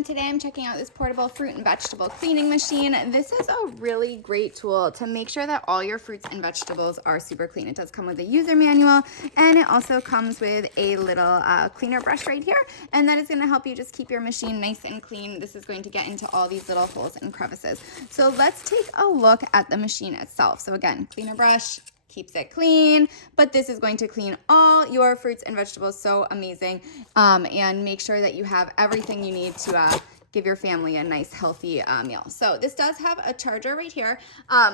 everyone. Today I'm checking out this portable fruit and vegetable cleaning machine. This is a really great tool to make sure that all your fruits and vegetables are super clean. It does come with a user manual, and it also comes with a little cleaner brush right here, and that is going to help you just keep your machine nice and clean. This is going to get into all these little holes and crevices. So let's take a look at the machine itself. So again, cleaner brush keeps it clean, but this is going to clean all your fruits and vegetables so amazing, and make sure that you have everything you need to give your family a nice healthy meal. So this does have a charger right here.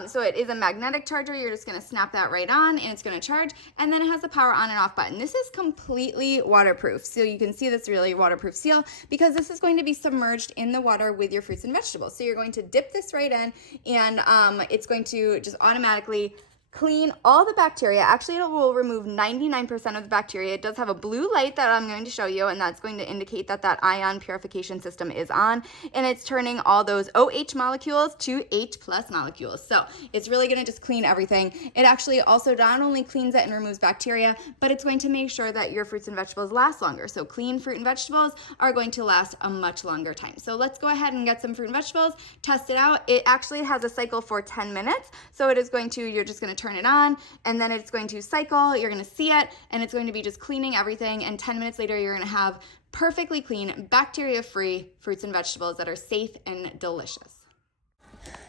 So it is a magnetic charger. You're just gonna snap that right on and it's gonna charge, and then it has a power on and off button. This is completely waterproof. So you can see this really waterproof seal because this is going to be submerged in the water with your fruits and vegetables. So you're going to dip this right in, and it's going to just automatically clean all the bacteria. Actually, it will remove 99% of the bacteria. It does have a blue light that I'm going to show you, and that's going to indicate that that ion purification system is on, and it's turning all those OH molecules to H+ molecules. So it's really going to just clean everything. It actually also not only cleans it and removes bacteria, but it's going to make sure that your fruits and vegetables last longer. So clean fruit and vegetables are going to last a much longer time. So let's go ahead and get some fruit and vegetables, test it out. It actually has a cycle for 10 minutes. So it is going to, you're just going to turn it on, and then it's going to cycle. You're going to see it, and it's going to be just cleaning everything, and 10 minutes later you're going to have perfectly clean, bacteria-free fruits and vegetables that are safe and delicious.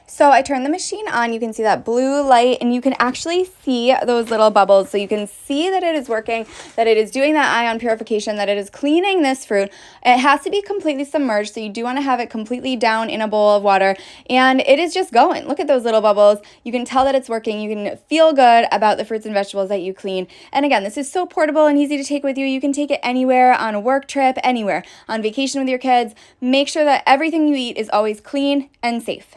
So I turned the machine on. You can see that blue light, and you can actually see those little bubbles. So you can see that it is working, that it is doing that ion purification, that it is cleaning this fruit. It has to be completely submerged, so you do want to have it completely down in a bowl of water, and it is just going. Look at those little bubbles. You can tell that it's working. You can feel good about the fruits and vegetables that you clean. And again, this is so portable and easy to take with you. You can take it anywhere, on a work trip, anywhere, on vacation with your kids. Make sure that everything you eat is always clean and safe.